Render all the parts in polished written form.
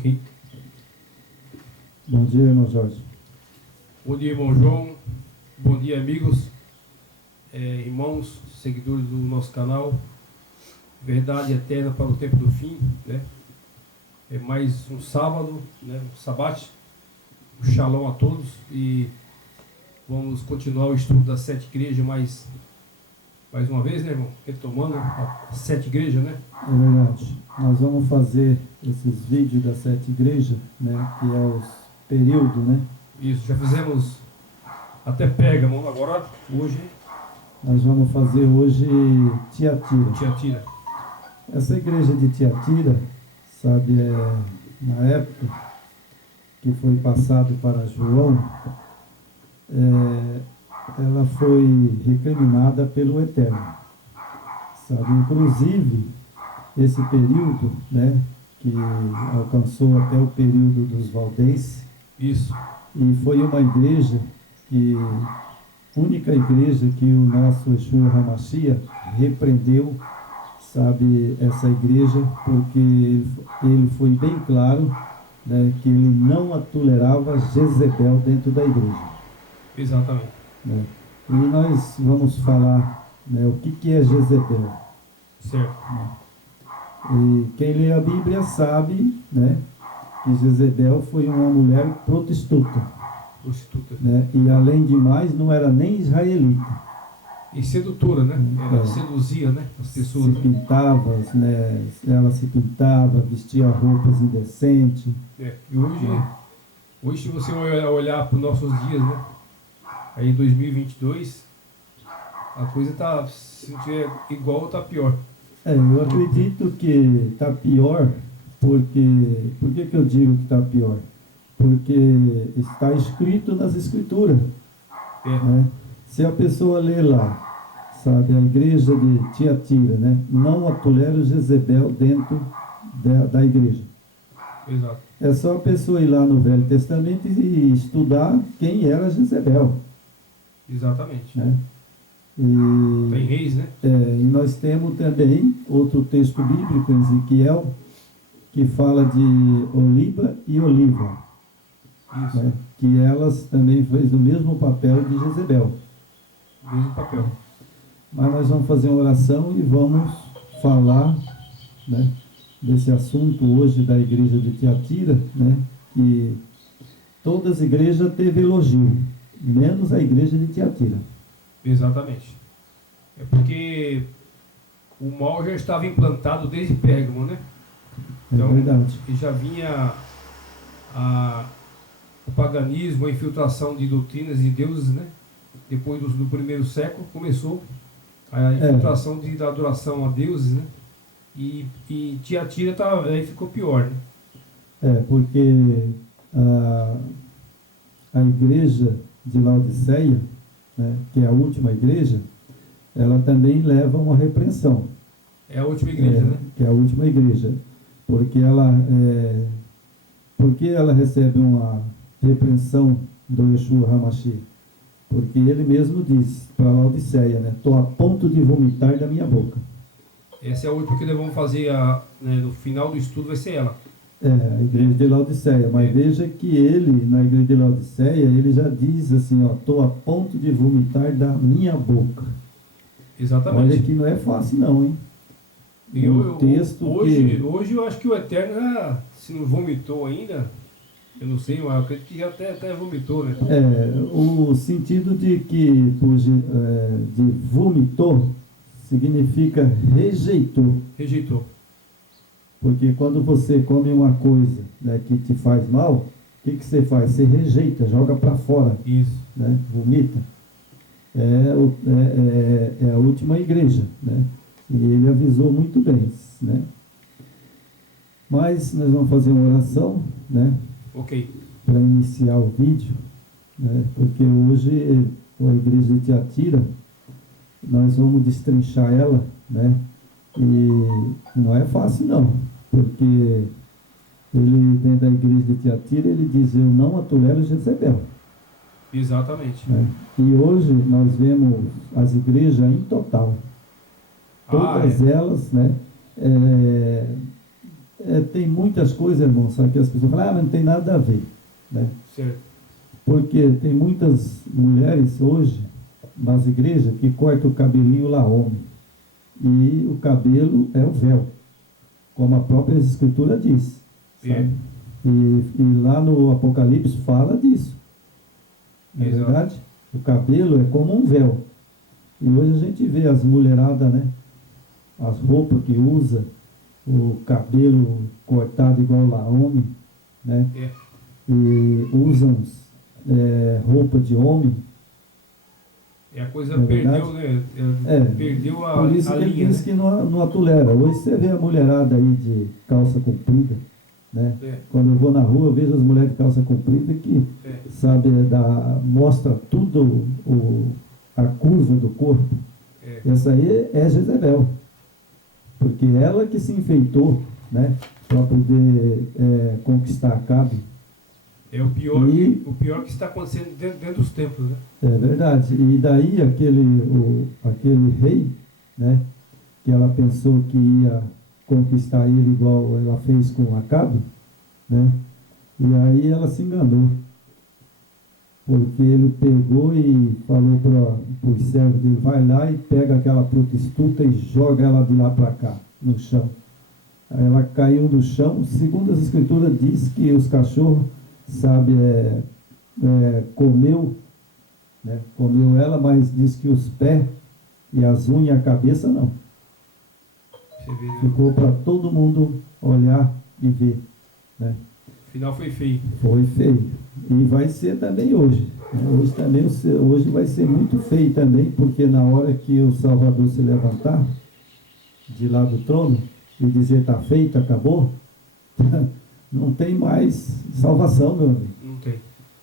Ok. Bom dia, irmão Jorge. Bom dia, irmão João. Bom dia, amigos, irmãos, seguidores do nosso canal. Verdade eterna para o tempo do fim, né? É mais um sábado, né? Um sabate. Um shalom a todos e vamos continuar o estudo das 7 igrejas mais uma vez, né, irmão? Retomando as 7 igrejas, né? É verdade. Nós vamos fazer esses vídeos das 7 igrejas, né? Que é os períodos, né? Isso, já fizemos até Pérgamo, agora hoje Nós vamos fazer hoje Tiatira. Tiatira. Essa igreja de Tiatira, sabe, na época que foi passado para João, ela foi recriminada pelo Eterno, sabe? Inclusive, esse período, né, que alcançou até o período dos Valdenses, Isso. e foi uma igreja única igreja que o nosso Yeshua HaMashiach repreendeu, sabe, essa igreja, porque ele foi bem claro, né, que ele não tolerava Jezebel dentro da igreja. Exatamente. Né? E nós vamos falar, né, o que é Jezebel. Certo. E quem lê a Bíblia sabe, né, que Jezebel foi uma mulher prostituta. Né? E além de mais, não era nem israelita. E sedutora, né? Ela seduzia, né, as pessoas. Se pintava, né? Ela se pintava, vestia roupas indecentes. E hoje, se você olhar para os nossos dias, né? Aí em 2022, a coisa tá, se não tiver igual, tá pior. Eu acredito que tá pior, porque... Por que eu digo que tá pior? Porque está escrito nas Escrituras. Né? Se a pessoa ler lá, sabe, a igreja de Tiatira, né? Não tolera Jezebel dentro da igreja. Exato. É só a pessoa ir lá no Velho Testamento e estudar quem era Jezebel. Exatamente. Né? Tem reis, né? E nós temos também outro texto bíblico, em Ezequiel, que fala de Oliba e Oliva. Isso. Né? Que elas também fez o mesmo papel de Jezebel. Mesmo papel. Mas nós vamos fazer uma oração e vamos falar, né, desse assunto hoje da igreja de Tiatira, né, que todas as igrejas teve elogio, menos a igreja de Tiatira. Exatamente. É porque o mal já estava implantado desde Pérgamo, né? Então, é verdade. E já vinha o paganismo, a infiltração de doutrinas de deuses, né? Depois do primeiro século começou a infiltração da adoração a deuses, né? E Tiatira aí ficou pior, né? Porque a igreja de Laodiceia, né, que é a última igreja, ela também leva uma repreensão. É a última igreja, né? Que é a última igreja. Porque ela recebe uma repreensão do Yeshua HaMashiach? Porque ele mesmo diz para Laodiceia, né? Estou a ponto de vomitar da minha boca. Essa é a última que nós vamos fazer, né, no final do estudo vai ser ela. A igreja de Laodiceia. Mas veja que ele, na igreja de Laodiceia, ele já diz assim, estou a ponto de vomitar da minha boca. Exatamente. Olha que não é fácil não, hein? Hoje eu acho que o Eterno, se não vomitou ainda, eu não sei, mas eu acredito que já até vomitou, né? O sentido de vomitou significa rejeitou. Rejeitou. Porque quando você come uma coisa, né, que te faz mal, o que você faz? Você rejeita, joga para fora. Isso. Né? Vomita. É a última igreja, né? E ele avisou muito bem, né? Mas nós vamos fazer uma oração, né? Ok. Para iniciar o vídeo, né? Porque hoje a igreja de Tiatira, nós vamos destrinchar ela, né? E não é fácil não, porque ele, dentro da igreja de Tiatira, ele diz, eu não tolero Jezebel. Exatamente. Né? E hoje nós vemos as igrejas em total. Todas elas, né, tem muitas coisas, irmão, sabe, que as pessoas falam, mas não tem nada a ver, né? Certo. Porque tem muitas mulheres hoje, nas igrejas, que cortam o cabelinho lá homem. E o cabelo é o véu, como a própria Escritura diz. Sabe? E lá no Apocalipse fala disso. Não é verdade? O cabelo é como um véu. E hoje a gente vê as mulheradas, né? As roupas que usa, o cabelo cortado igual lá homem, né? E usam roupa de homem. E a coisa perdeu, né? Perdeu a por isso a que ele linha, diz né? que não atolera. Hoje você vê a mulherada aí de calça comprida, né? Quando eu vou na rua, eu vejo as mulheres de calça comprida que, sabe, mostra tudo a curva do corpo. Essa aí é Jezebel. Porque ela que se enfeitou, né? Para poder conquistar Acabe. É o pior que está acontecendo dentro dos templos, né? É verdade. E daí aquele rei, né, que ela pensou que ia conquistar ele igual ela fez com Acabe, né? E aí ela se enganou. Porque ele pegou e falou para os servos dele, vai lá e pega aquela prostituta e joga ela de lá para cá, no chão. Aí ela caiu no chão, segundo as escrituras diz que os cachorros, sabe, comeu ela, mas diz que os pés e as unhas e a cabeça não. Você vê, né? Ficou para todo mundo olhar e ver, né? O final foi feio. Foi feio. E vai ser também hoje. Né? Hoje vai ser muito feio também, porque na hora que o Salvador se levantar de lá do trono e dizer está feito, acabou, não tem mais salvação, meu amigo. Não tem.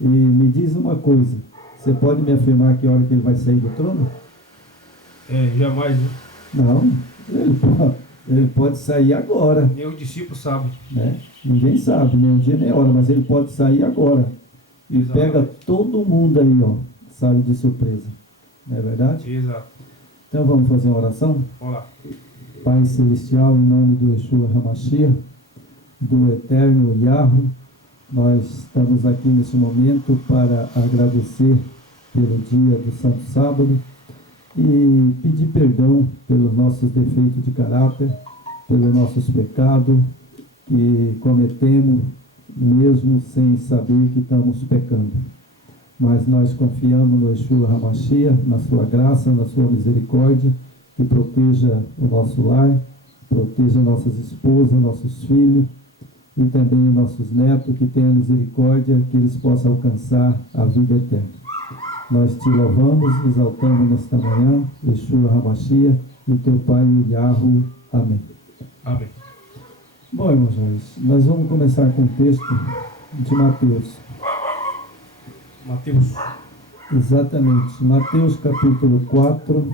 E me diz uma coisa, você pode me afirmar que hora que ele vai sair do trono? Jamais, né? Não, ele pode sair agora. Nem os discípulos sabem. Né? Ninguém sabe, nem um dia nem hora, mas ele pode sair agora. E Exato. pega todo mundo aí, ó, sabe, de surpresa. Não é verdade? Exato. Então vamos fazer uma oração? Vamos lá. Pai Celestial, em nome do Yeshua HaMashiach, do Eterno Yahweh, nós estamos aqui nesse momento para agradecer pelo dia do Santo Sábado e pedir perdão pelos nossos defeitos de caráter, pelos nossos pecados que cometemos, mesmo sem saber que estamos pecando. Mas nós confiamos no Yeshua HaMashiach, na sua graça, na sua misericórdia, que proteja o nosso lar, proteja nossas esposas, nossos filhos e também os nossos netos, que tenha misericórdia, que eles possam alcançar a vida eterna. Nós te louvamos, exaltamos nesta manhã, Yeshua HaMashiach e teu Pai Yahweh. Amém. Amém. Bom, irmãos, nós vamos começar com o texto de Mateus. Mateus. Exatamente, Mateus capítulo 4.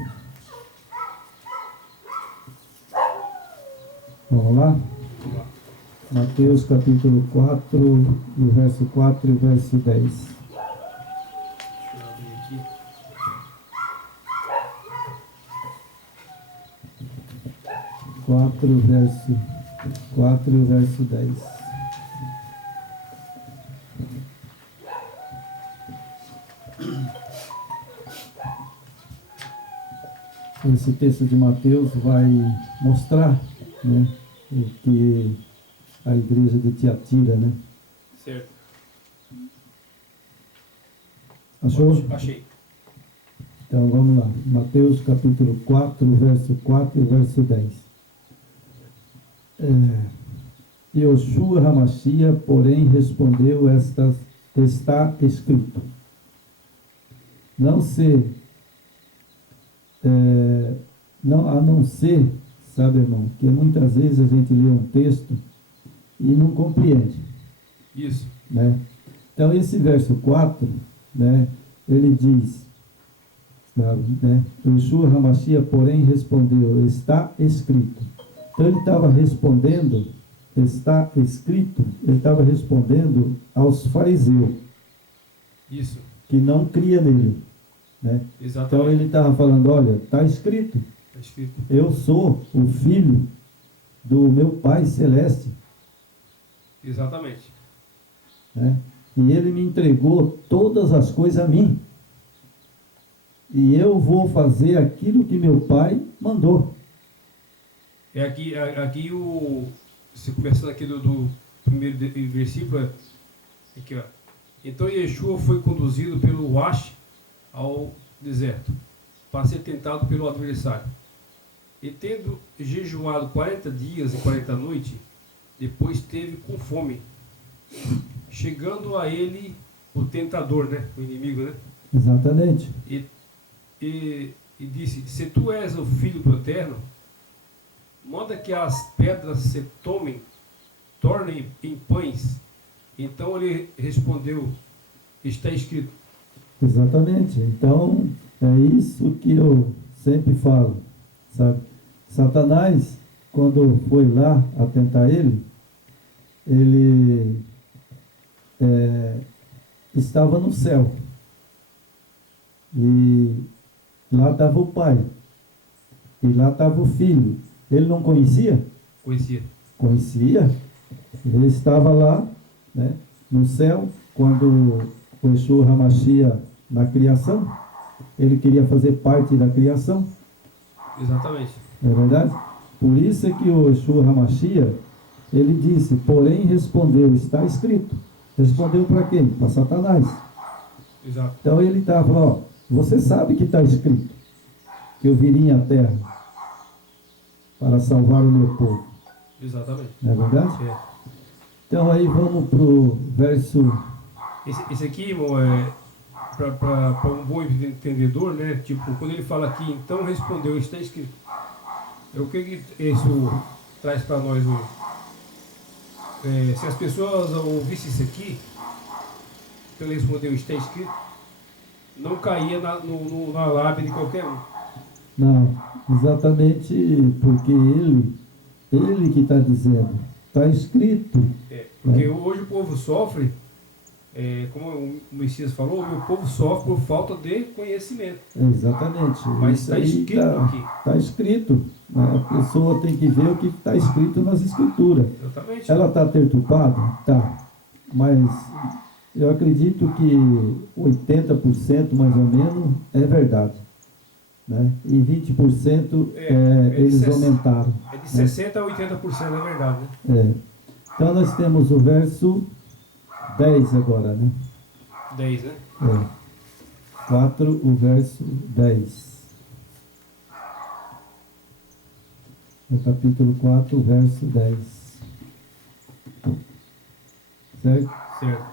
Vamos lá? Vamos lá. Mateus capítulo 4, o verso 4 e o verso 10. Deixa eu abrir aqui. Verso 4 e o verso 10. Esse texto de Mateus vai mostrar, né, o que a igreja de Tiatira, né? Certo. Achou? Achei. Então vamos lá. Mateus capítulo 4, verso 4 e o verso 10. Yeshua HaMashiach, porém, respondeu está escrito. A não ser, sabe, irmão, que muitas vezes a gente lê um texto e não compreende. Isso. Né? Então, esse verso 4, né, ele diz, né, Yeshua HaMashiach, porém, respondeu, está escrito. Então, ele estava respondendo, está escrito, ele estava respondendo aos fariseus. Isso. Que não cria nele. Né? Exatamente. Então, ele estava falando, olha, está escrito. Está escrito. Eu sou o filho do meu Pai Celeste. Exatamente. Né? E ele me entregou todas as coisas a mim. E eu vou fazer aquilo que meu pai mandou. É aqui se começando aqui do primeiro versículo, aqui, ó. Então Yeshua foi conduzido pelo Wash ao deserto, para ser tentado pelo adversário. E tendo jejuado 40 dias e 40 noites, depois teve com fome. Chegando a ele o tentador, né? O inimigo, né? Exatamente. E disse, se tu és o filho do Eterno, manda que as pedras se tornem em pães. Então ele respondeu, está escrito. Exatamente. Então, é isso que eu sempre falo, sabe? Satanás, quando foi lá a tentar ele estava no céu. E lá estava o pai. E lá estava o filho. Ele não conhecia? Conhecia. Conhecia. Ele estava lá, né, no céu, quando o Yeshua HaMashiach na criação. Ele queria fazer parte da criação. Exatamente. Não é verdade? Por isso é que o Yeshua HaMashiach, ele disse, porém respondeu, está escrito. Respondeu para quem? Para Satanás. Exato. Então ele estava falando, ó, você sabe que está escrito que eu viria à terra para salvar o meu povo. Exatamente. Não é verdade? É. Então aí vamos para o verso... Esse aqui, irmão, é para um bom entendedor, né? Tipo, quando ele fala aqui, então respondeu, está escrito. O que isso traz para nós hoje? Se as pessoas ouvissem isso aqui, então ele respondeu, está escrito, não caía na lábia de qualquer um. Não, exatamente porque ele que está dizendo, está escrito. Porque hoje o povo sofre, como o Messias falou, o meu povo sofre por falta de conhecimento. Exatamente. Mas está escrito aqui. Está escrito. Né? A pessoa tem que ver o que está escrito nas escrituras. Exatamente. Ela está perturbada? Tá. Mas eu acredito que 80% mais ou menos é verdade. Né? E 20% eles aumentaram. É de 60% a 80% é verdade, né? Então nós temos o verso 10 agora, né? 10, né? 4, o verso 10. No capítulo 4, o verso 10. Certo? Certo.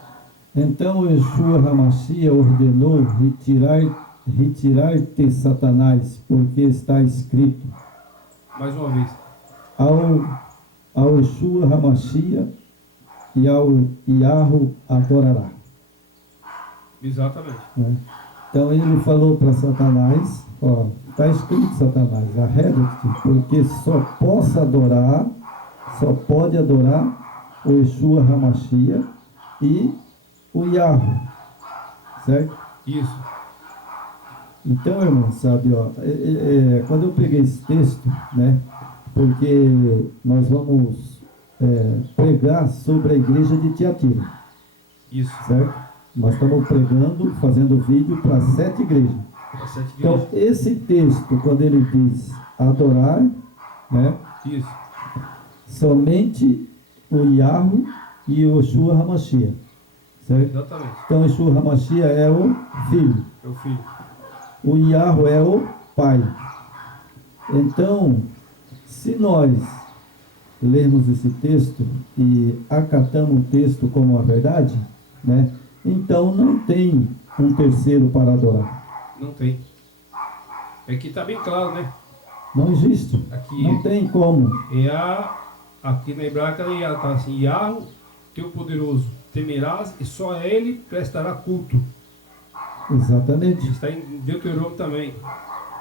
Então Yeshua HaMashiach ordenou retirar-te, Satanás, porque está escrito. Mais uma vez. Ao Yeshua HaMashiach e ao Yahu adorará. Exatamente. Né? Então ele falou para Satanás, ó, está escrito, Satanás, arreda-te, porque só pode adorar o Yeshua HaMashiach e o Yahu, certo? Isso. Então, irmão, sabe, ó, quando eu peguei esse texto, né, porque nós vamos pregar sobre a igreja de Tiatira. Isso. Certo? Nós estamos pregando, fazendo vídeo para 7 igrejas. Então, esse texto, quando ele diz adorar, né? Isso. Somente o Yahu e o Yeshua HaMashiach. Certo? Exatamente. Então, o Yeshua HaMashiach é o filho. É o filho. O Yahu é o pai. Então, se nós lermos esse texto e acatamos o texto como a verdade, né? Então não tem um terceiro para adorar. Não tem. Aqui está bem claro, né? Não existe. Aqui, não tem como. Aqui na hebraica está assim, Yahu, teu poderoso, temerás e só a ele prestará culto. Exatamente. Está em Deuteronômio também,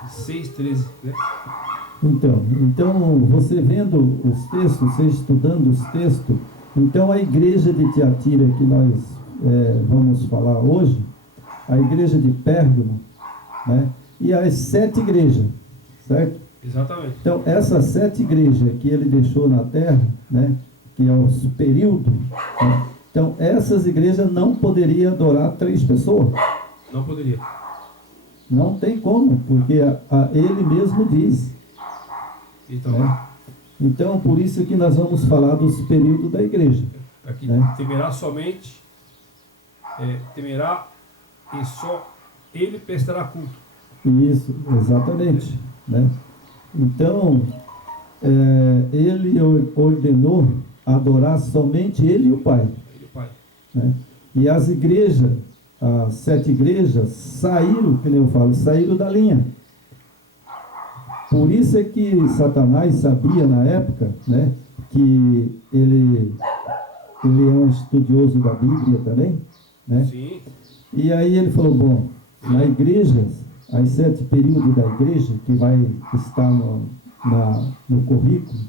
6:13, né? Então, você vendo os textos, você estudando os textos, então a igreja de Tiatira que nós vamos falar hoje, a igreja de Pérgamo, né? E as 7 igrejas, certo? Exatamente. Então, essas 7 igrejas que ele deixou na terra, né? que é o período, né? Então, essas igrejas não poderiam adorar 3 pessoas. Não poderia. Não tem como, porque ele mesmo diz. Então, Né? Então, por isso que nós vamos falar dos períodos da igreja. aqui Né? temerá somente, temerá e só ele prestará culto. Isso, exatamente. Né? Então, ele ordenou adorar somente ele e o Pai. Ele, o Pai. Né? E as igrejas, as 7 igrejas, saíram, que nem eu falo, saíram da linha. Por isso é que Satanás sabia na época, né, que ele é um estudioso da Bíblia também, né? Sim. E aí ele falou, bom, na igreja, as 7 períodos da igreja, que vai estar no currículo,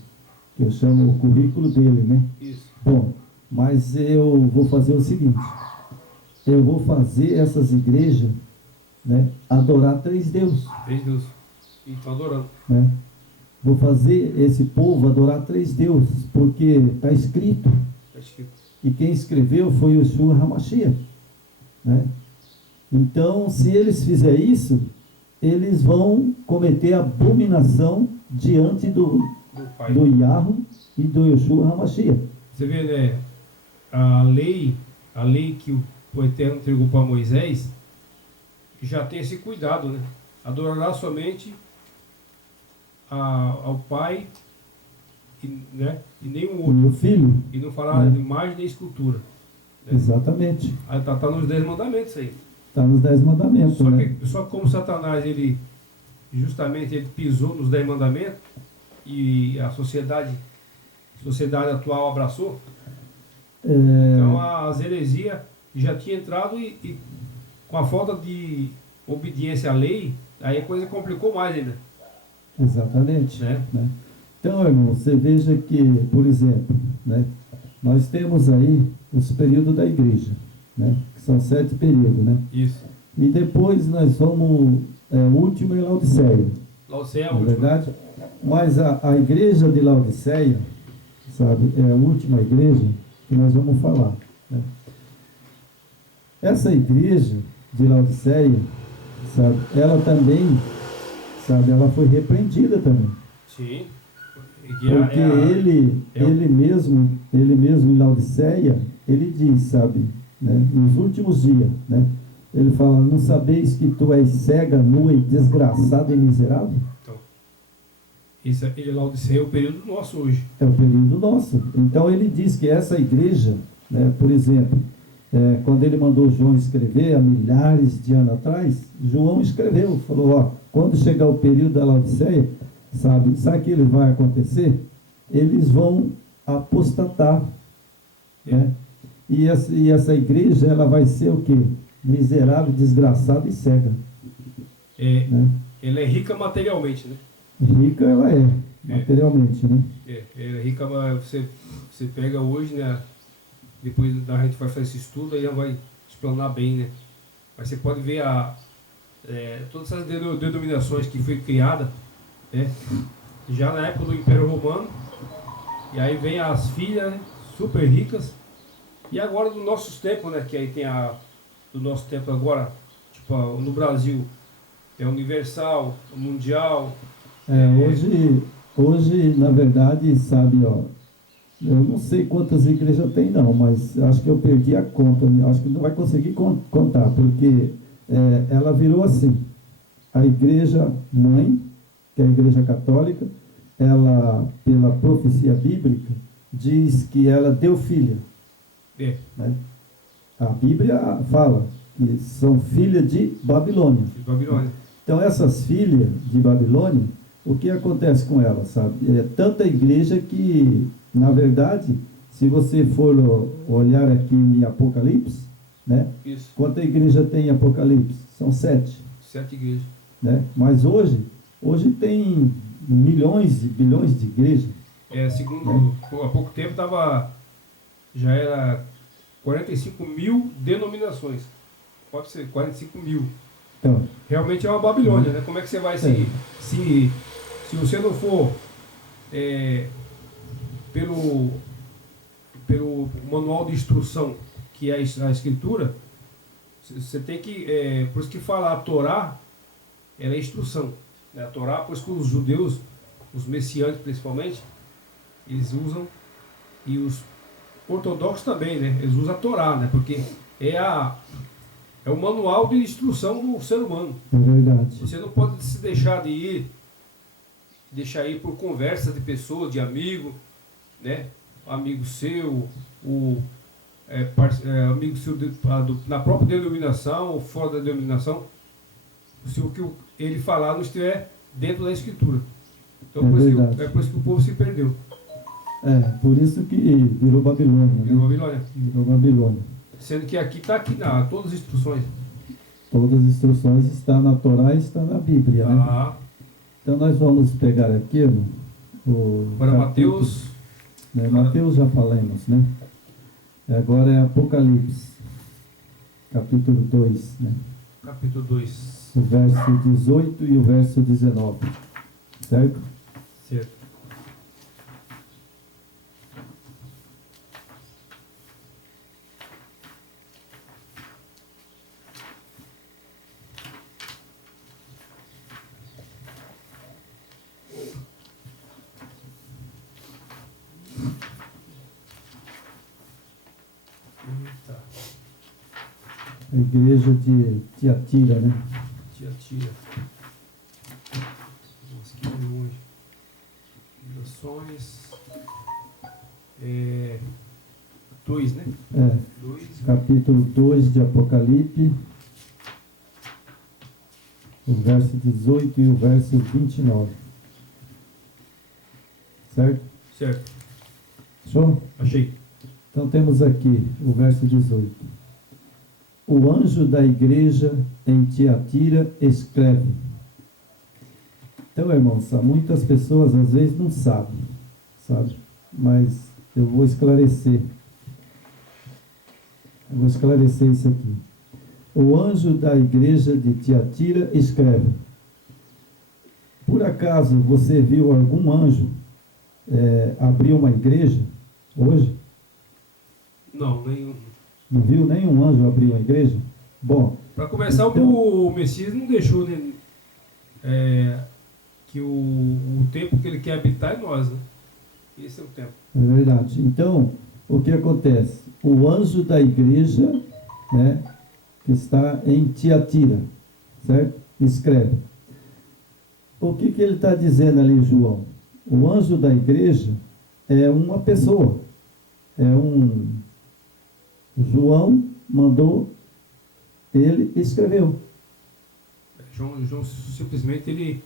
que eu chamo o currículo dele, né? Isso. Bom, mas eu vou fazer o seguinte, eu vou fazer essas igrejas, né, adorar 3 deuses. 3 deuses. E estão adorando. Né? Vou fazer esse povo adorar 3 deuses, porque está escrito, Está escrito. e quem escreveu foi o Yeshua HaMashiach. Né? Então, se eles fizerem isso, eles vão cometer abominação diante do Pai. Yahweh e do Yeshua HaMashiach. Você vê, né? A lei que o Eterno entregou para Moisés já tem esse cuidado, né? Adorará somente ao Pai, né? E nenhum E outro. o filho? E não fará Né? imagem nem escultura. Né? Exatamente. Aí tá nos 10 mandamentos aí. Está nos 10 mandamentos. Só que como Satanás, ele pisou nos 10 mandamentos e a sociedade atual abraçou, então as heresias já tinha entrado e com a falta de obediência à lei, aí a coisa complicou mais ainda. Exatamente. Né? Né? Então, irmão, você veja que, por exemplo, né, nós temos aí os períodos da igreja, né, que são 7 períodos, né? Isso. E depois nós vamos, o último em Laodiceia. Laodiceia é a Na última. verdade, mas a igreja de Laodiceia, sabe, é a última igreja que nós vamos falar. Né? Essa igreja de Laodiceia, sabe, ela também, sabe, ela foi repreendida também. Sim. Porque ele mesmo em Laodiceia, ele diz, sabe, né, nos últimos dias, né, ele fala, não sabeis que tu és cega, nua e desgraçada e miserável? Então, ele Laodiceia é o período nosso hoje. É o período nosso. Então ele diz que essa igreja, né, por exemplo, quando ele mandou João escrever, há milhares de anos atrás, João escreveu, falou, ó, quando chegar o período da Laodiceia, sabe o que vai acontecer? Eles vão apostatar, né? E essa igreja, ela vai ser o quê? Miserável, desgraçada e cega. Né? Ela é rica materialmente, né? Rica ela é, materialmente, né? Ela é rica, mas você pega hoje, né? Depois da gente vai fazer esse estudo, aí já vai explanar bem, né? Mas você pode ver todas essas denominações que foi criada, né? Já na época do Império Romano, e aí vem as filhas, né? Super ricas, e agora dos nossos tempos, né? Que aí tem do nosso tempo agora, tipo, no Brasil, é Universal, Mundial. Hoje, na verdade, sabe, ó, eu não sei quantas igrejas tem não, mas acho que eu perdi a conta, acho que não vai conseguir contar, porque ela virou assim, a igreja mãe, que é a igreja católica, ela, pela profecia bíblica, diz que ela deu filha. Né? A Bíblia fala que são filhas de Babilônia. De Babilônia. Então essas filhas de Babilônia, o que acontece com elas, sabe? É tanta igreja que, na verdade, se você for olhar aqui em Apocalipse, né? Isso. Quanta igreja tem em Apocalipse? São 7. 7 igrejas. Né? Mas hoje tem milhões e bilhões de igrejas. Segundo, há pouco tempo já era 45 mil denominações. Pode ser 45 mil. Então, realmente é uma Babilônia, né? Como é que você vai se você não for pelo manual de instrução, que é a Escritura, você tem que, por isso que fala a Torá, ela é instrução, né? A Torá, por isso que os judeus, os messiânicos principalmente, eles usam, e os ortodoxos também, né? Eles usam a Torá, né? Porque é o manual de instrução do ser humano. É verdade. Você não pode se deixar ir por conversa de pessoas, de amigo, né? Amigo seu, amigo seu na própria denominação ou fora da denominação, se o que ele falar não estiver dentro da Escritura. Então por isso que o povo se perdeu. Por isso que virou Babilônia. Virou Babilônia. Virou Babilônia. Sendo que aqui está todas as instruções. Todas as instruções estão na Torá e estão na Bíblia, né? Então nós vamos pegar aqui, irmão, para Mateus. Né? Mateus já falamos, né? Agora é Apocalipse, capítulo 2, né? Capítulo 2. O verso 18 e o verso 19, certo? Certo. A igreja de Tiatira, né? Tiatira. Vamos aqui hoje. Orações. 2, né? 2. Capítulo 2 de Apocalipse, o verso 18 e o verso 29. Certo? Certo. Show? Achei. Então temos aqui o verso 18. O anjo da igreja em Tiatira escreve. Então, irmãos, muitas pessoas às vezes não sabem, sabe? Mas eu vou esclarecer. Eu vou esclarecer isso aqui. O anjo da igreja de Tiatira escreve. Por acaso você viu algum anjo abrir uma igreja hoje? Não, nenhum. Não viu nenhum anjo abrir uma igreja? Bom. Para começar, então, o Messias não deixou, né, que o tempo que ele quer habitar é nós, né? Esse é o tempo. É verdade. Então, o que acontece? O anjo da igreja, né, que está em Tiatira, certo? Escreve. O que ele está dizendo ali, João? O anjo da igreja é uma pessoa. João mandou, ele escreveu. João simplesmente ele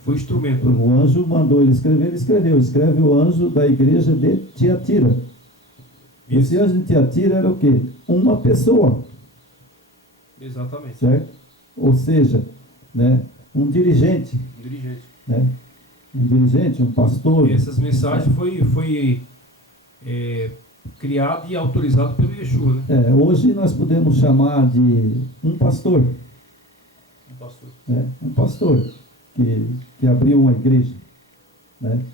foi instrumento. O anjo mandou ele escrever, ele escreveu. Escreve o anjo da igreja de Tiatira. Esse anjo de Tiatira era o quê? Uma pessoa. Exatamente. Certo? Ou seja, né, um dirigente. Né? Um dirigente, um pastor. E essas mensagens foi criado e autorizado pelo Yeshua, né? Hoje nós podemos chamar de um pastor. Um pastor que abriu uma igreja, né?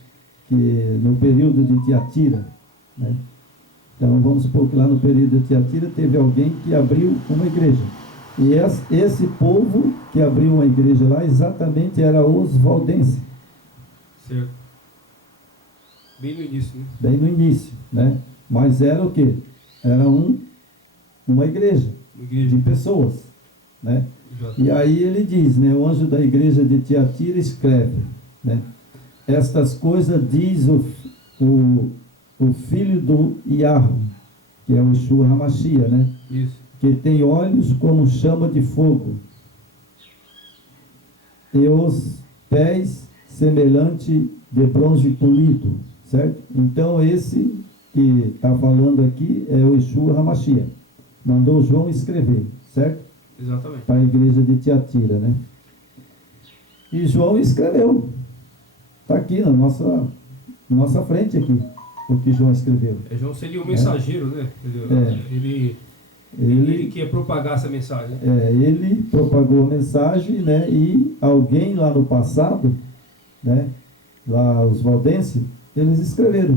Que no período de Tiatira, né? Então vamos supor que lá no período de Tiatira teve alguém que abriu uma igreja. E esse povo que abriu uma igreja lá exatamente era os valdenses. Certo. Bem no início, né? Bem no início, né? Mas era o quê? Era uma igreja de pessoas, né? Exato. E aí ele diz, né? O anjo da igreja de Tiatira escreve, né? Estas coisas diz o filho do Iarro, que é o Yeshua HaMashiach, né? Isso. Que tem olhos como chama de fogo e os pés semelhante de bronze polido, certo? Então esse que está falando aqui é o Yeshua HaMashiach. Mandou João escrever, certo? Exatamente. Para a igreja de Tiatira, né? E João escreveu. Está aqui na nossa frente aqui, o que João escreveu. João seria o mensageiro, né? Ele quer propagar essa mensagem. Ele propagou a mensagem, né? E alguém lá no passado, né? Lá os valdenses, eles escreveram.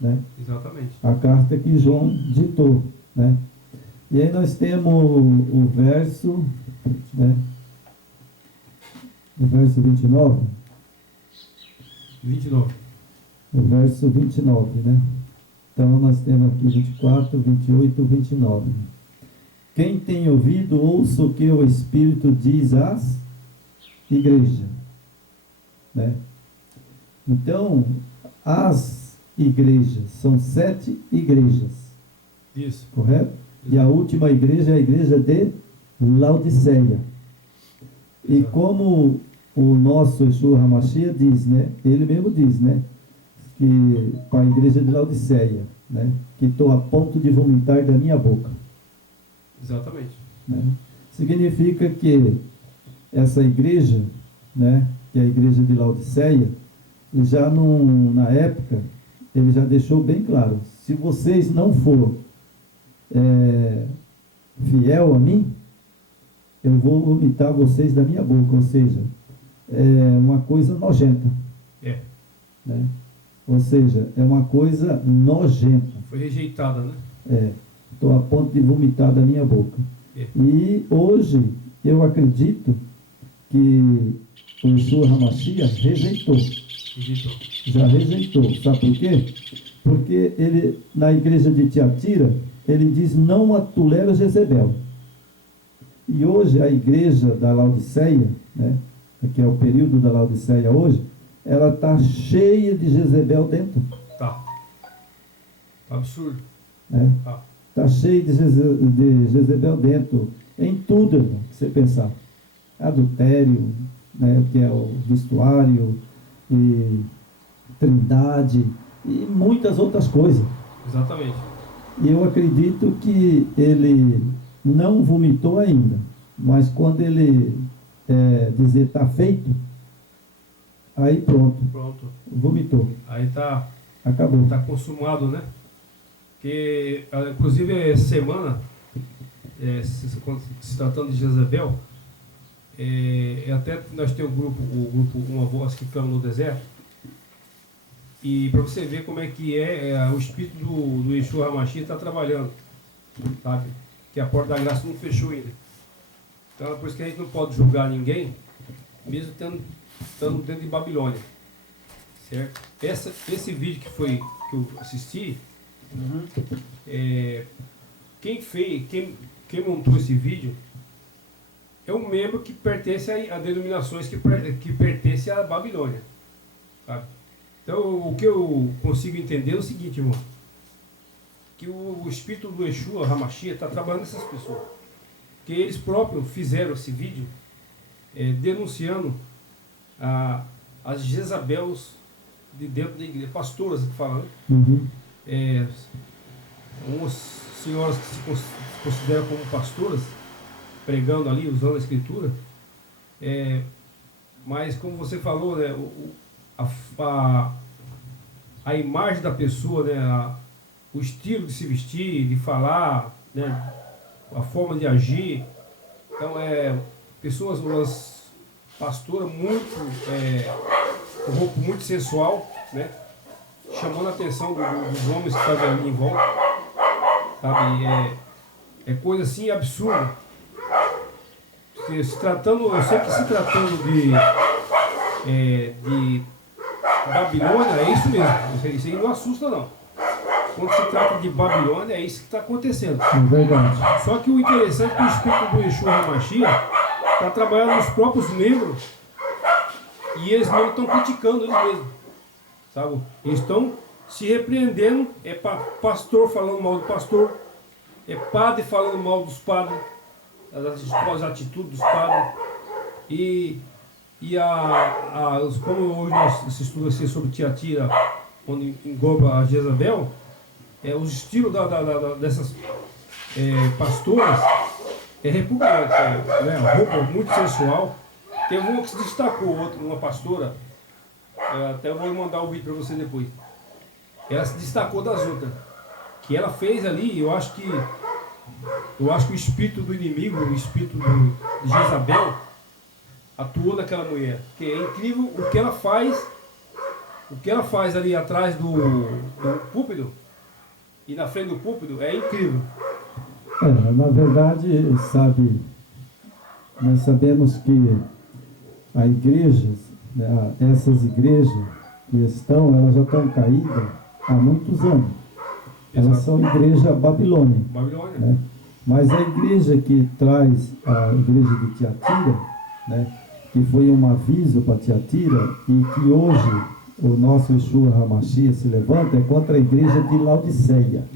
né? Exatamente. A carta que João ditou, né? E aí nós temos o verso, né? O verso 29. 29. O verso 29, né? Então nós temos aqui 24, 28, 29. Quem tem ouvido, ouça o que o Espírito diz às igrejas, né? Então, as igrejas, são 7 igrejas. Isso. Correto? E a última igreja é a igreja de Laodiceia. E como o nosso Yeshua HaMashiach diz, né? Ele mesmo diz, né? Que para a igreja de Laodiceia, né? Que estou a ponto de vomitar da minha boca. Exatamente. Né? Significa que essa igreja, né? Que é a igreja de Laodiceia, já na época, ele já deixou bem claro: se vocês não for fiel a mim, eu vou vomitar vocês da minha boca. Ou seja, é uma coisa nojenta. É. Né? Ou seja, é uma coisa nojenta. Foi rejeitada, né? Estou a ponto de vomitar da minha boca. É. E hoje, eu acredito que o Yeshua HaMashiach rejeitou. Já rejeitou. Sabe por quê? Porque ele, na igreja de Tiatira, ele diz: não atolera Jezebel. E hoje a igreja da Laodiceia, né, que é o período da Laodiceia hoje, ela está cheia de Jezebel dentro. Tá absurdo. Né? Está cheia de Jezebel dentro, em tudo, irmão, que você pensar. Adultério, né, que é o vestuário, e trindade, e muitas outras coisas. Exatamente. E eu acredito que ele não vomitou ainda, mas quando ele dizer está feito, aí pronto, vomitou. Aí acabou. Está consumado, né? Que, inclusive, essa semana, se tratando de Jezebel, até nós temos o grupo Uma Voz que Clama no Deserto, e para você ver como é que o espírito do Yeshua HaMashiach está trabalhando, sabe? Que a porta da graça não fechou ainda. Então é por isso que a gente não pode julgar ninguém, mesmo estando dentro de Babilônia, certo? Esse vídeo que eu assisti, quem montou esse vídeo é um membro que pertence a denominações que pertencem à Babilônia, sabe? Então, o que eu consigo entender é o seguinte, irmão, que o espírito do Yeshua HaMashiach está trabalhando nessas pessoas, que eles próprios fizeram esse vídeo denunciando as Jezabels de dentro da igreja, pastoras que falam, né? Umas senhoras que se consideram como pastoras, pregando ali, usando a escritura, mas como você falou, né, a imagem da pessoa, né, o estilo de se vestir, de falar, né, a forma de agir, então pessoas, umas pastoras com roupa muito sensual, né, chamando a atenção dos homens que estavam ali em volta, sabe? É coisa assim absurda. Eu sei que se tratando de Babilônia, é isso mesmo. Isso aí não assusta, não. Quando se trata de Babilônia, é isso que está acontecendo. É verdade. Só que o interessante é que o espírito do Yeshua HaMashiach está trabalhando nos próprios membros e eles mesmos estão criticando eles mesmos, sabe? Eles estão se repreendendo, pastor falando mal do pastor, padre falando mal dos padres, as atitudes dos padres, como hoje nós estudamos sobre Tiatira, onde engloba a Jezabel, os estilos dessas pastoras repugnante, né? Roupa muito sensual. Teve uma que se destacou, uma pastora, até eu vou mandar o vídeo para você depois. Ela se destacou das outras, que ela fez ali. Eu acho que o espírito do inimigo, o espírito de Jezabel atuou naquela mulher, porque é incrível o que ela faz, o que ela faz ali atrás do púlpito e na frente do púlpito é incrível. Na verdade, sabe, nós sabemos que a igreja, né, essas igrejas que elas já estão caídas há muitos anos. Elas são igreja Babilônia. Né? Mas a igreja que traz a igreja de Tiatira, né, que foi um aviso para Tiatira e que hoje o nosso Yeshua HaMashiach se levanta, é contra a igreja de Laodiceia,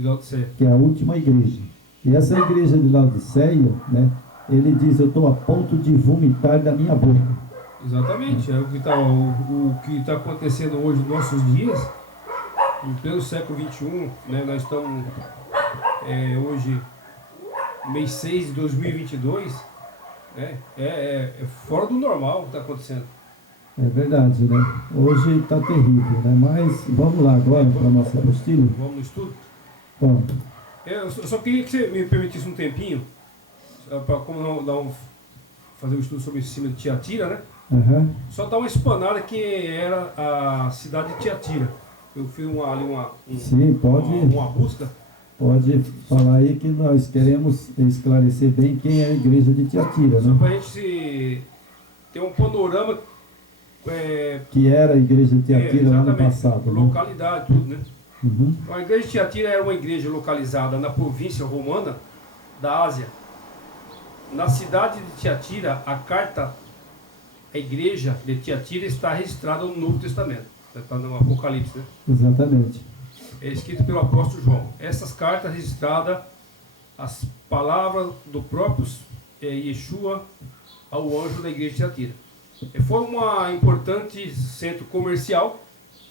que é a última igreja. E essa igreja de Laodiceia, né, ele diz, eu estou a ponto de vomitar da minha boca. Exatamente, é o que está acontecendo hoje nos nossos dias, em pleno século XXI, né, nós estamos hoje, mês 6 de 2022, né, é fora do normal o que está acontecendo. É verdade, né? Hoje está terrível, né? Mas vamos lá agora para a nossa apostila. Vamos no estudo? Bom. Eu só queria que você me permitisse um tempinho, para fazer um estudo sobre o cima de Tiatira, né? Uhum. Só dar uma explanada que era a cidade de Tiatira. Eu fiz Sim, uma busca. Pode falar aí que nós queremos esclarecer bem quem é a igreja de Tiatira, só né? para a gente ter um panorama. Que era a igreja de Tiatira lá no passado. Localidade, né? Tudo, né? Uhum. Então, a igreja de Tiatira era uma igreja localizada na província romana da Ásia. Na cidade de Tiatira, a igreja de Tiatira está registrada no Novo Testamento. Está no Apocalipse, né? Exatamente. É escrito pelo apóstolo João. Essas cartas registradas as palavras do próprio Yeshua ao anjo da igreja de Tiatira. Foi um importante centro comercial.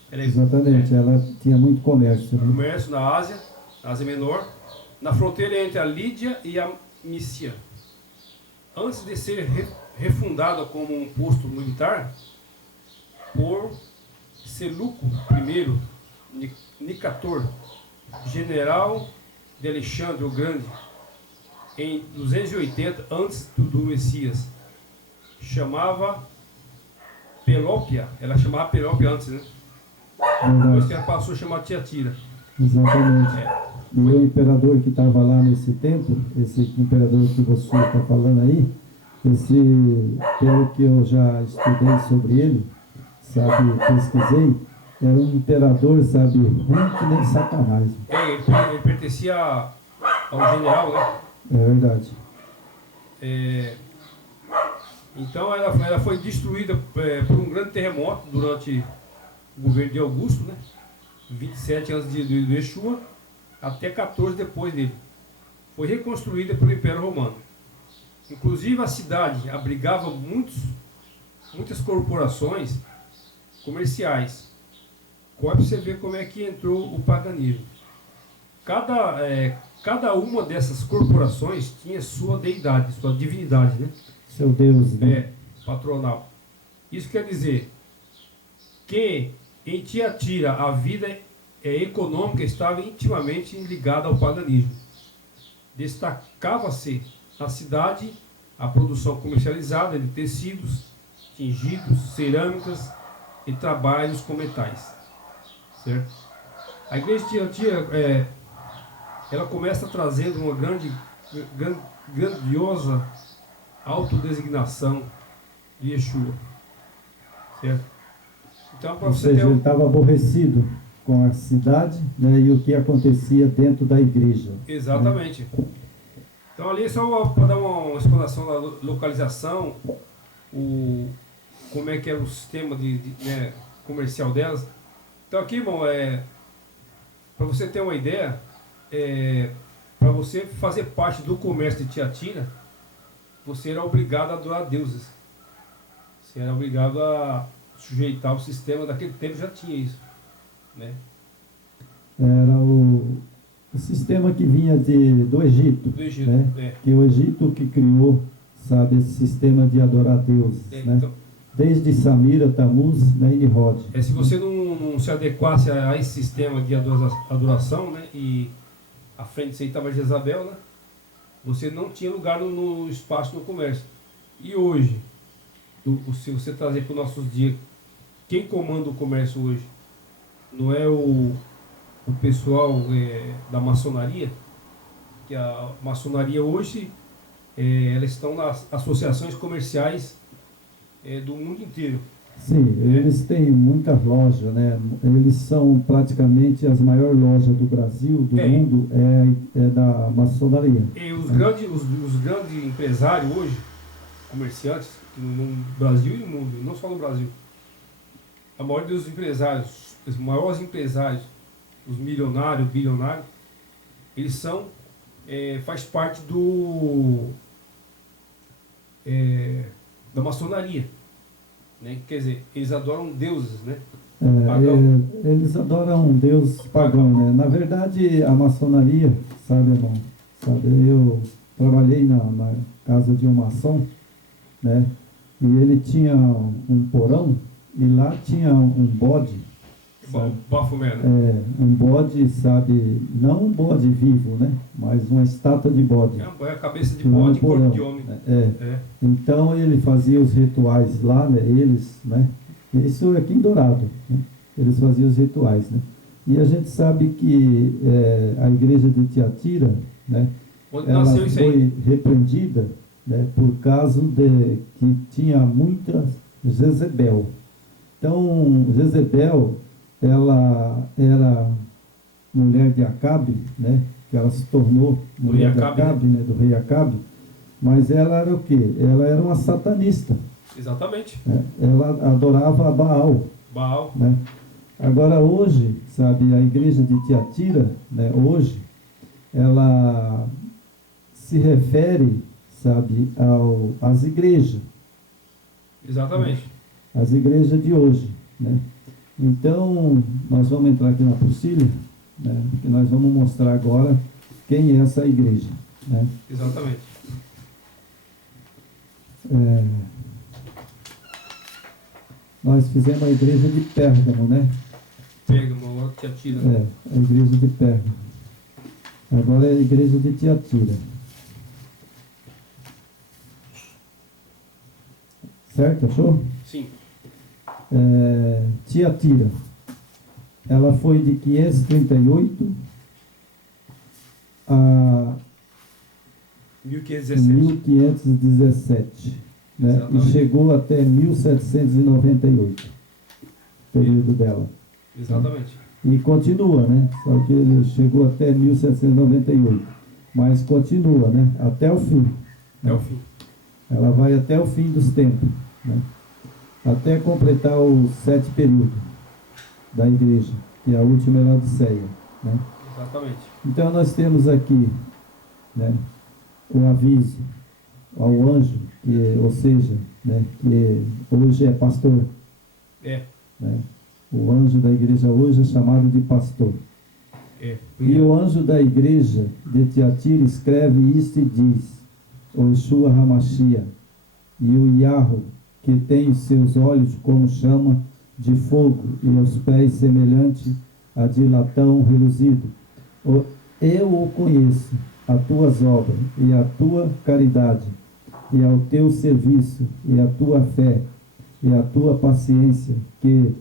Exatamente, ela tinha muito comércio. Né? Comércio na Ásia Menor, na fronteira entre a Lídia e a Mícia. Antes de ser refundada como um posto militar, por Seleuco I Nicator, general de Alexandre o Grande, em 280 antes do Messias, chamava Pelópia. Ela chamava Pelópia antes, né? Depois que ela passou a chamar Tiatira. Exatamente. E o imperador que estava lá nesse tempo, esse imperador que você está falando aí, pelo que eu já estudei sobre ele, sabe, pesquisei, era um imperador, sabe, ruim que nem Satanás. Ele pertencia ao general, né? É verdade. Então ela foi destruída por um grande terremoto durante o governo de Augusto, né? 27 antes do Yeshua, até 14 depois dele. Foi reconstruída pelo Império Romano. Inclusive a cidade abrigava muitas corporações comerciais. Pode você ver como é que entrou o paganismo. Cada uma dessas corporações tinha sua deidade, sua divindade, né? Seu Deus, né? Patronal. Isso quer dizer que em Tiatira a vida econômica estava intimamente ligada ao paganismo. Destacava-se na cidade a produção comercializada de tecidos, tingidos, cerâmicas e trabalhos com metais. Certo? A igreja de Tiatira ela começa trazendo uma grandiosa autodesignação de Yeshua. Certo? Então, para você ele estava aborrecido com a cidade, né, e o que acontecia dentro da igreja. Exatamente. Né? Então, ali só para dar uma explanação da localização, como é que era o sistema né, comercial delas. Então, aqui, irmão, para você ter uma ideia, para você fazer parte do comércio de Tiatira, você era obrigado a adorar deuses. Você era obrigado a sujeitar o sistema daquele tempo, já tinha isso, né? Era o sistema que vinha do Egito, né? Que o Egito que criou, sabe, esse sistema de adorar deuses, né? Então, desde Samira, Tamuz, né, e Nimrod. Se você não se adequasse a esse sistema de adoração, né, e à frente disso aí estava Jezabel, né, você não tinha lugar no espaço no comércio. E hoje, se você trazer para os nossos dias, quem comanda o comércio hoje? não é o pessoal da maçonaria, que a maçonaria hoje, elas estão nas associações comerciais do mundo inteiro. Sim, eles têm muitas lojas, né? Eles são praticamente as maiores lojas do Brasil, do mundo, é da maçonaria. E os grandes empresários hoje, comerciantes, no Brasil e no mundo, não só no Brasil, a maioria dos empresários, os maiores empresários, os milionários, bilionários, eles são, faz parte da maçonaria, né? Quer dizer, eles adoram deuses, né? Eles adoram um deus pagão, né? Na verdade, a maçonaria, sabe, irmão? Sabe, eu trabalhei na casa de um maçom, né? E ele tinha um porão e lá tinha um bode. Bafomé, né? Um bode, sabe, não um bode vivo, né? Mas uma estátua de bode. É a cabeça de bode e corpo de homem. Então ele fazia os rituais lá, né? Eles, né? Isso aqui em Dourado, né? Eles faziam os rituais, né? E a gente sabe que a igreja de Tiatira, né? Onde ela nasceu isso aí? foi repreendida, né? Por causa de que tinha muita Jezebel. Então, Jezebel, ela era mulher de Acabe, né? Que ela se tornou mulher de Acabe, né? Do rei Acabe. Mas ela era o quê? Ela era uma satanista. Exatamente. Né? Ela adorava Baal. Baal. Né? Agora hoje, sabe, a igreja de Tiatira, né? Hoje, ela se refere, sabe, às igrejas. Exatamente. As igrejas de hoje, né? Então, nós vamos entrar aqui na apostila, né? Que nós vamos mostrar agora quem é essa igreja, né? Exatamente. Nós fizemos a igreja de Pérgamo, né? Pérgamo, agora Tiatira. A igreja de Pérgamo. Agora é a igreja de Tiatira. Certo, achou? Sim. Tiatira. Ela foi de 538 a 1517, né? E chegou até 1798, período dela. Exatamente. E continua, né? Só que ele chegou até 1798, mas continua, né? Até o fim. Até o fim. Ela vai até o fim dos tempos, né? Até completar os 7 períodos da igreja, que a última é a Laodiceia, né? Exatamente. Então nós temos aqui, né, um aviso ao anjo, ou seja, né, que hoje é pastor. Né? O anjo da igreja hoje é chamado de pastor. E o anjo da igreja de Tiatira escreve isto e diz: o Yeshua Hamashia e o Yahoo, que tem os seus olhos como chama de fogo e os pés semelhante a de latão reluzido. Eu o conheço, as tuas obras e a tua caridade, e ao teu serviço, e a tua fé, e a tua paciência, que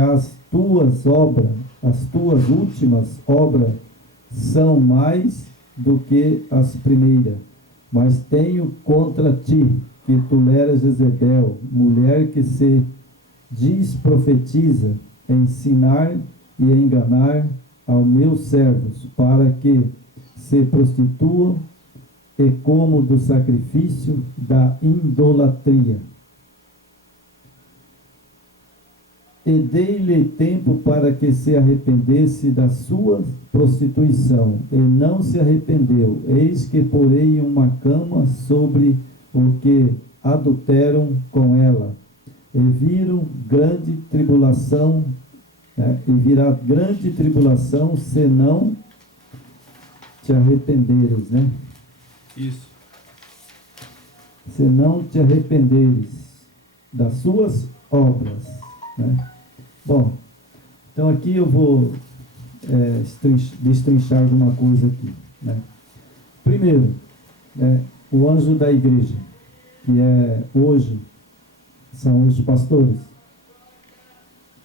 as tuas obras, as tuas últimas obras, são mais do que as primeiras. Mas tenho contra ti que tu eras Jezebel, mulher que se profetiza, ensinar e enganar aos meus servos, para que se prostituam e comam do sacrifício da idolatria. E dei-lhe tempo para que se arrependesse da sua prostituição, e não se arrependeu. Eis que porei uma cama sobre o que adulteram com ela, e viram grande tribulação, né? E virá grande tribulação se não te arrependeres, né? Isso. Se não te arrependeres das suas obras, né? Bom, então aqui eu vou destrinchar alguma coisa aqui, né? Primeiro, o anjo da igreja, que é hoje são os pastores.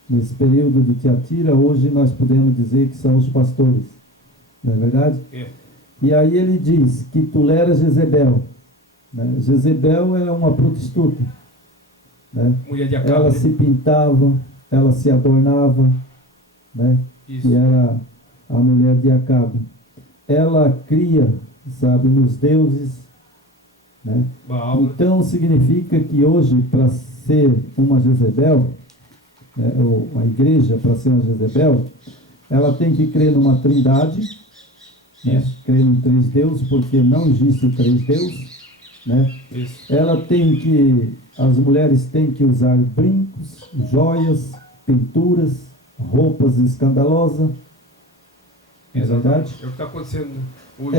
Nesse período de Tiatira, hoje nós podemos dizer que são os pastores. Não é verdade? É. E aí ele diz que tolera Jezebel. Né? Jezebel era uma prostituta. Né? Mulher de Acabe, Ela né? se pintava, ela se adornava, né? Isso. Que era a mulher de Acabe. Ela cria, sabe, nos deuses, né? Baal, né? Então significa que hoje, para ser uma Jezebel, né, ou a igreja, para ser uma Jezebel, ela tem que crer numa trindade, né? Isso. Crer em 3 deuses, porque não existe 3 deuses, né? Isso. Ela tem que, as mulheres têm que usar brincos, joias, pinturas, roupas escandalosas. É verdade? É o que está acontecendo, né? Hoje.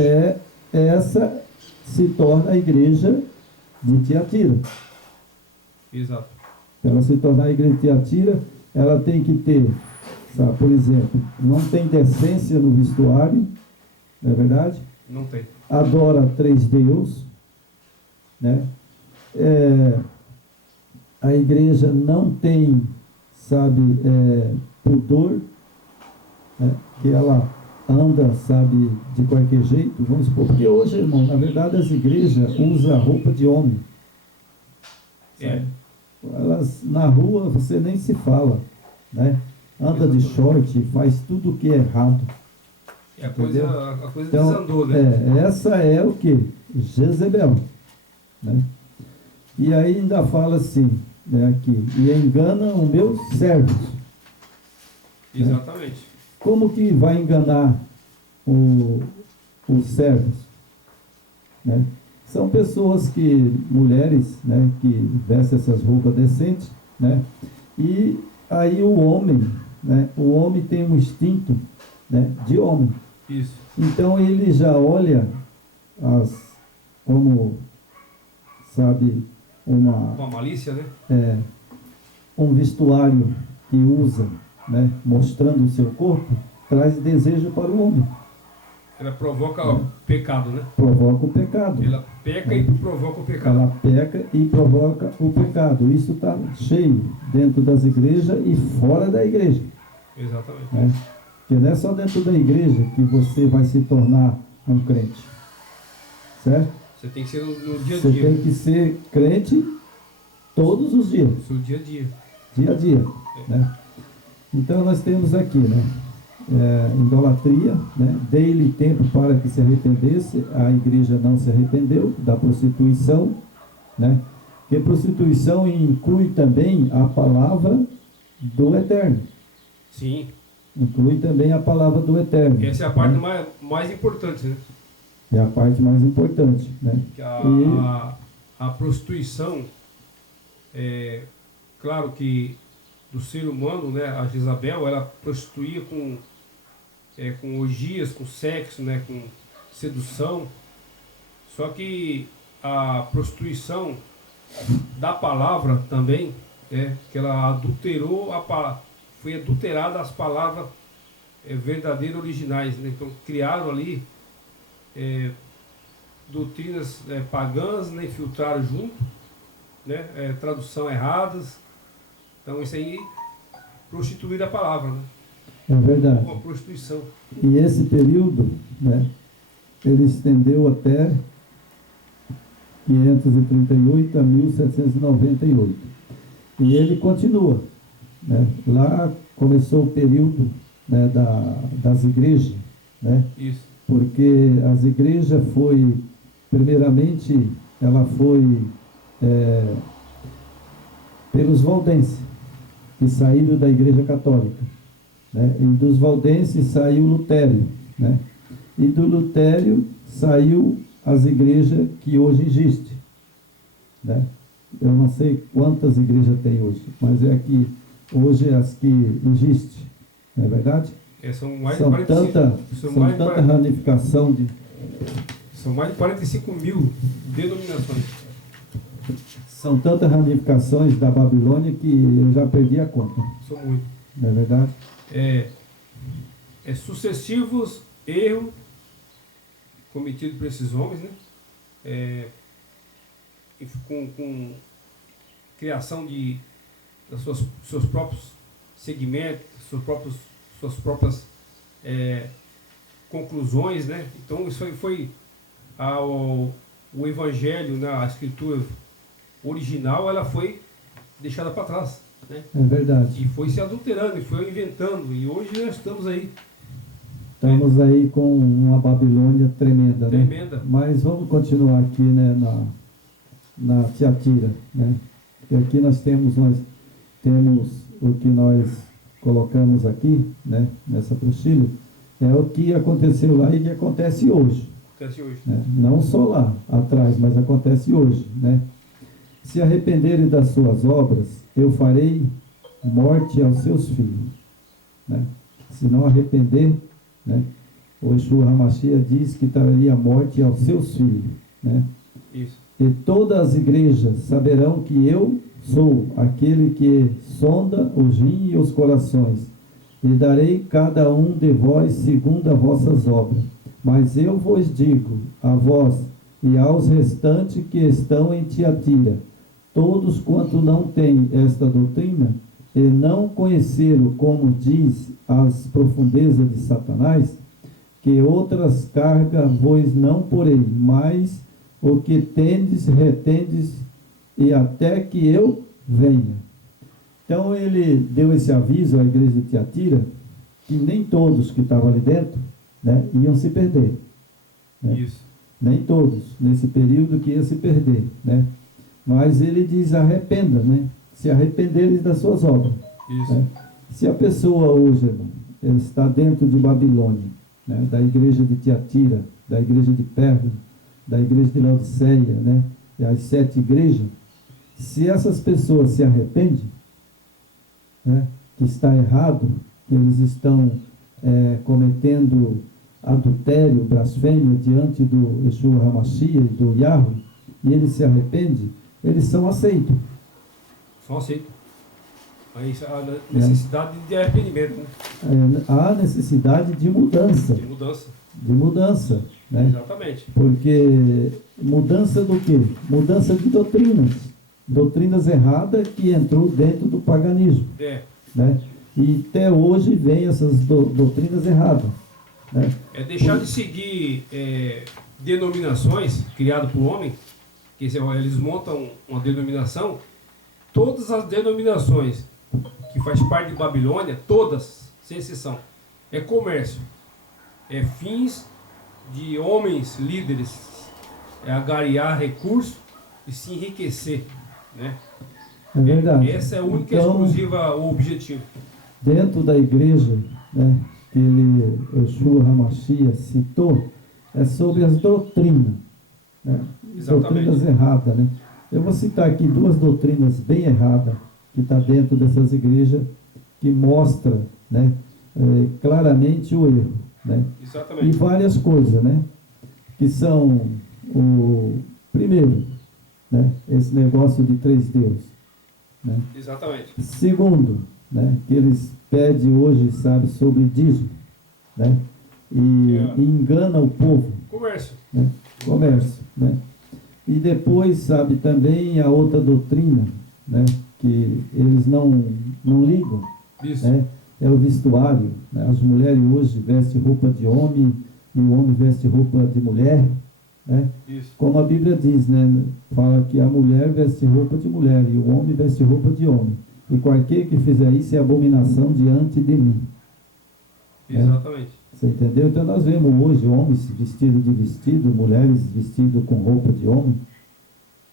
Essa se torna a igreja de Tiatira. Exato. Para ela se tornar a igreja de Tiatira, ela tem que ter, sabe, por exemplo, não tem decência no vestuário, não é verdade? Não tem. Adora 3 deuses, né? A igreja não tem, sabe, pudor, né? Que ela anda, sabe, de qualquer jeito, vamos supor, porque hoje, irmão, na verdade as igrejas usam roupa de homem. É. Sabe? Elas, na rua você nem se fala, né? Anda de short, faz tudo o que é errado. A Entendeu? coisa Então, desandou, né? essa é o que? Jezebel, né? E aí ainda fala assim, né, aqui, e engana os meus servos. Exatamente. Como que vai enganar os servos? Né? São pessoas que, mulheres, né, que vestem essas roupas decentes, né? E aí o homem, né, o homem tem um instinto, né, de homem. Isso. Então ele já olha como, sabe, Uma malícia, né? um vestuário que usa, né, mostrando o seu corpo, traz desejo para o homem. Ela provoca o pecado, né? Provoca o pecado. Ela peca e provoca o pecado. Ela peca e provoca o pecado. Isso está cheio dentro das igrejas e fora da igreja. Exatamente. Né? Porque não é só dentro da igreja que você vai se tornar um crente. Certo? Você tem que ser no dia a Você dia. tem que ser crente todos os dias. No seu dia a dia. Dia a dia. Né? Então nós temos aqui, né? Idolatria, né? Dei-lhe tempo para que se arrependesse, a igreja não se arrependeu. Da prostituição, né? Porque prostituição inclui também a palavra do Eterno. Sim. Inclui também a palavra do Eterno. Essa é a parte né? mais importante, né? É a parte mais importante, né? Que a prostituição, claro que do ser humano, né? A Jezabel, ela prostituía com orgias, com sexo, né? Com sedução. Só que a prostituição da palavra também, que ela adulterou foi adulterada as palavras verdadeiras, originais, né? Então criaram ali doutrinas pagãs, né? Infiltraram junto, né? Tradução erradas. Então isso aí prostituir a palavra, né? É verdade. Uma prostituição. E esse período, né? Ele estendeu até 538 a 1798. E ele continua, né? Lá começou o período, né, das igrejas, né? Isso. Porque as igrejas primeiramente, ela foi pelos valdenses, que saíram da igreja católica, né? E dos valdenses saiu Lutério, né? E do Lutério saiu as igrejas que hoje existem, né? Eu não sei quantas igrejas tem hoje, mas é que hoje as que existem, não é verdade? São mais São de 45, tanta ramificação de... São mais de 45 mil denominações. São tantas ramificações da Babilônia que eu já perdi a conta. São muito. Não é verdade? Sucessivos erros cometidos por esses homens, né? criação das seus próprios segmentos, suas próprias conclusões, né? Então isso foi o Evangelho, né? A Escritura original, ela foi deixada para trás, né? É verdade. E foi se adulterando, e foi inventando, e hoje nós estamos aí. Estamos aí com uma Babilônia tremenda, né? Tremenda. Mas vamos continuar aqui, né, na Tiatira, né? Porque aqui nós temos o que nós colocamos aqui, né, nessa apostila, é o que aconteceu lá e que acontece hoje. Acontece hoje. Né? Não só lá atrás, mas acontece hoje, né? Se arrependerem das suas obras, eu farei morte aos seus filhos, né? Se não arrepender, né, o Yeshua HaMashiach diz que traria morte aos seus filhos, né? Isso. E todas as igrejas saberão que eu sou aquele que sonda os rins e os corações, e darei cada um de vós segundo as vossas obras. Mas eu vos digo, a vós e aos restantes que estão em Tiatira, todos quanto não têm esta doutrina, e não conheceram, como diz, as profundezas de Satanás, que outras cargas vos não porei, mas o que tendes, retendes, e até que eu venha. Então ele deu esse aviso à igreja de Tiatira, que nem todos que estavam ali dentro, né, iam se perder. Né? Isso. Nem todos, nesse período que iam se perder, né? Mas ele diz, arrependa, né? Se arrependerem das suas obras. Isso. Né? Se a pessoa hoje, irmão, está dentro de Babilônia, né, da igreja de Tiatira, da igreja de Pérgamo, da igreja de Laodiceia, né, e as 7 igrejas, se essas pessoas se arrependem, né, que está errado, que eles estão cometendo adultério, blasfêmia diante do Yeshua HaMashiach e do Yahweh, e eles se arrependem, eles são aceitos. São aceitos. Aí a necessidade de arrependimento, né? Há necessidade de mudança. De mudança. De mudança, né? Exatamente. Porque mudança do quê? Mudança de doutrinas. Doutrinas erradas que entrou dentro do paganismo. Né? E até hoje vem essas doutrinas erradas. Né? É deixar de seguir denominações criadas por homem, que eles montam uma denominação, todas as denominações que faz parte de Babilônia, todas, sem exceção, é comércio, é fins de homens líderes, é agariar recursos e se enriquecer, né? É verdade. Essa é a única então, exclusiva o objetivo. Dentro da igreja, né, que Yeshua HaMashiach citou, é sobre as doutrinas, né? Doutrinas erradas, né? Eu vou citar aqui 2 doutrinas bem erradas que está dentro dessas igrejas, que mostra, né, claramente o erro, né? Exatamente. E várias coisas, né, que são o primeiro, né, esse negócio de 3 deuses, né? Exatamente. Segundo, né, que eles pedem hoje, sabe, sobre dízimo, né, e engana o povo. Comércio. Né? Comércio, né? E depois, sabe, também a outra doutrina, né, que eles não ligam, Isso. né, é o vestuário, né? As mulheres hoje vestem roupa de homem e o homem veste roupa de mulher, né? Isso. Como a Bíblia diz, né, fala que a mulher veste roupa de mulher e o homem veste roupa de homem. E qualquer que fizer isso é abominação diante de mim. Exatamente. Você entendeu? Então nós vemos hoje homens vestidos de vestido, mulheres vestidas com roupa de homem,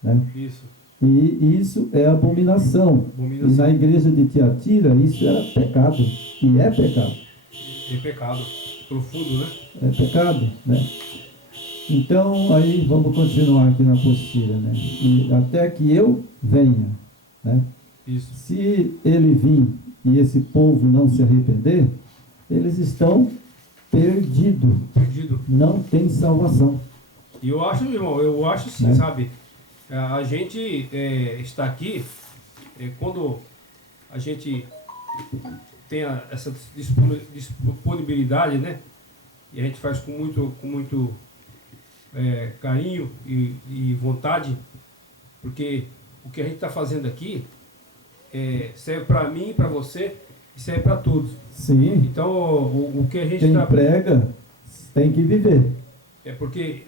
né? Isso. E isso é abominação. E na igreja de Tiatira isso era pecado. E é pecado. É pecado. Profundo, né? É pecado, né? Então aí vamos continuar aqui na apostila, né? E até que eu venha, né? Isso. Se ele vir e esse povo não se arrepender, eles estão perdidos. Não tem salvação. E eu acho, irmão, sim, né? Sabe? A gente está aqui, quando a gente tem essa disponibilidade, né? E a gente faz com muito carinho e vontade, porque o que a gente está fazendo aqui serve para mim, para você e serve para todos. Sim. Então, o que a gente Quem prega tem que viver. É porque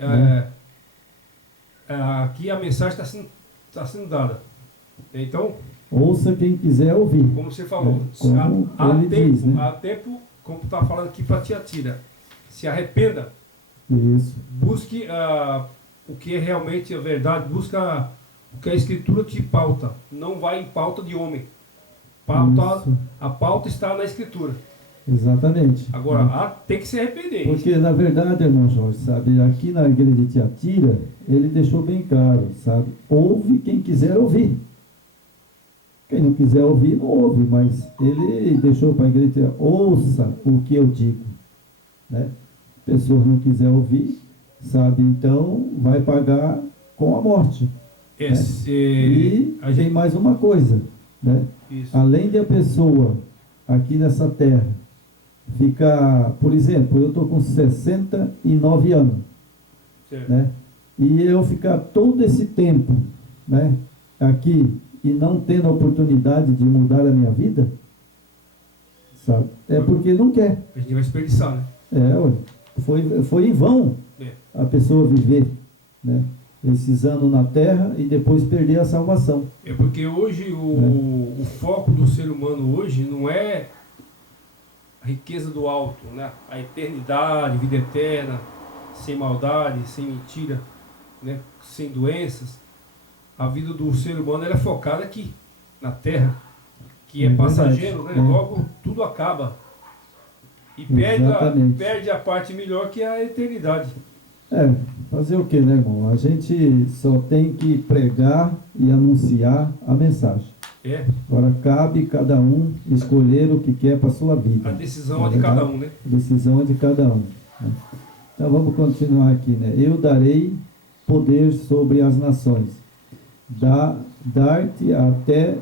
aqui a mensagem está sendo dada. Então, ouça quem quiser ouvir. como você falou, como há tempo, como está falando aqui para Tiatira, se arrependa. Isso. Busque o que é realmente a verdade, busca o que a Escritura te pauta. Não vai em pauta de homem. A pauta está na Escritura. Exatamente. Agora, tem que se arrepender. Porque, na verdade, irmão Jorge, sabe, aqui na igreja de Tiatira, ele deixou bem claro, sabe, ouve quem quiser ouvir. Quem não quiser ouvir, não ouve, mas ele deixou para a igreja, ouça o que eu digo. Né? A pessoa não quiser ouvir, sabe, então vai pagar com a morte. Né? E tem mais uma coisa, né? Além de a pessoa aqui nessa terra ficar, por exemplo, eu estou com 69 anos, né? E eu ficar todo esse tempo, né, aqui e não tendo a oportunidade de mudar a minha vida, sabe? É porque não quer. A gente vai desperdiçar, né? Foi em vão a pessoa viver, né, esses anos na terra e depois perder a salvação. É porque hoje o foco do ser humano hoje não é a riqueza do alto, né? A eternidade, vida eterna, sem maldade, sem mentira, né? Sem doenças. A vida do ser humano ela é focada aqui, na terra, que é passageiro, né? Logo tudo acaba. E perde a parte melhor que é a eternidade. Fazer o que, né, irmão? A gente só tem que pregar e anunciar a mensagem. Agora cabe cada um escolher o que quer para a sua vida. A decisão é de cada um, né? A decisão é de cada um. Né? Então vamos continuar aqui, né? Eu darei poder sobre as nações. Dar-te até